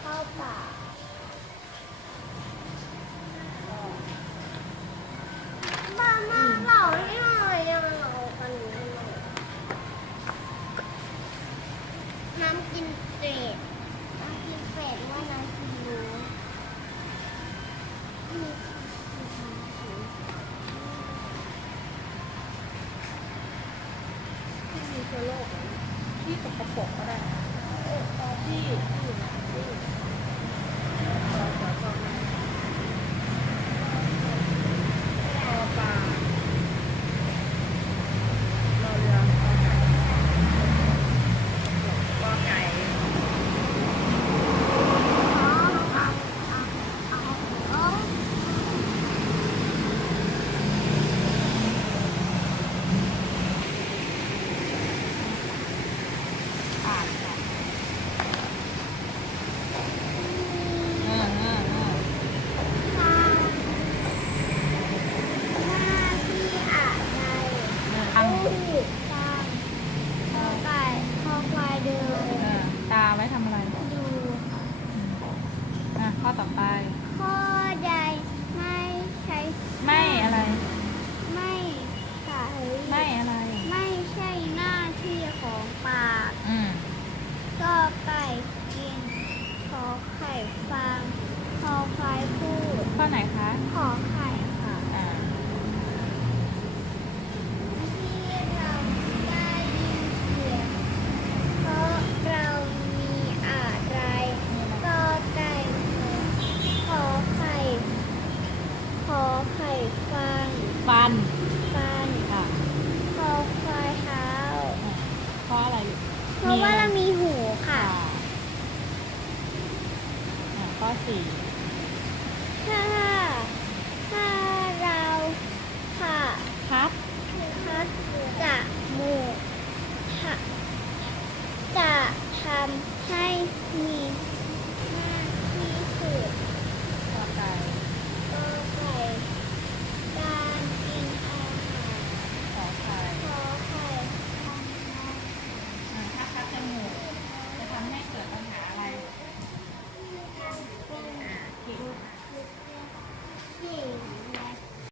เข้าปากมามาเหล่าให้หน่ยยังเหล่ากันอยู่ให้หน่อยน้ำกินเป็ดน้ำกินเป็ดว่าน้ำกินหมูอืมที่มีเชื้อโรคที่สกปรกก็ได้ ที่ที่ที่เราขอโทษนะคอปลาเราเรือคอไก่คอไก่ อ่านค่ะอ่าอ่าอ่า หน้าที่อะไร ตั้ง ลูกตาคอไก่คอควายเดิน อ่าตาไว้ทำอะไร ดูค่ะ อะ ข้อต่อไป ข้อใดไม่ใช้ไม่อะไร ไม่ใช้ไม่อะไร ไม่ใช่หน้าที่ของปากอืมก็ไก่กินขอไข่ฟังคอควายพูดข้อไหนคะ ขอไข่ค่ะ อ่า ที่เราได้ยินเสียงเพราะเรามีอะไรก็ไก่ขอไข่ขอไข่ฟัง ฟันฟันค่ะขอควายเท้าข้ออะไรลูกเพราะว่าเรามีหูอ่าค่ะ อ่าข้อสี่ข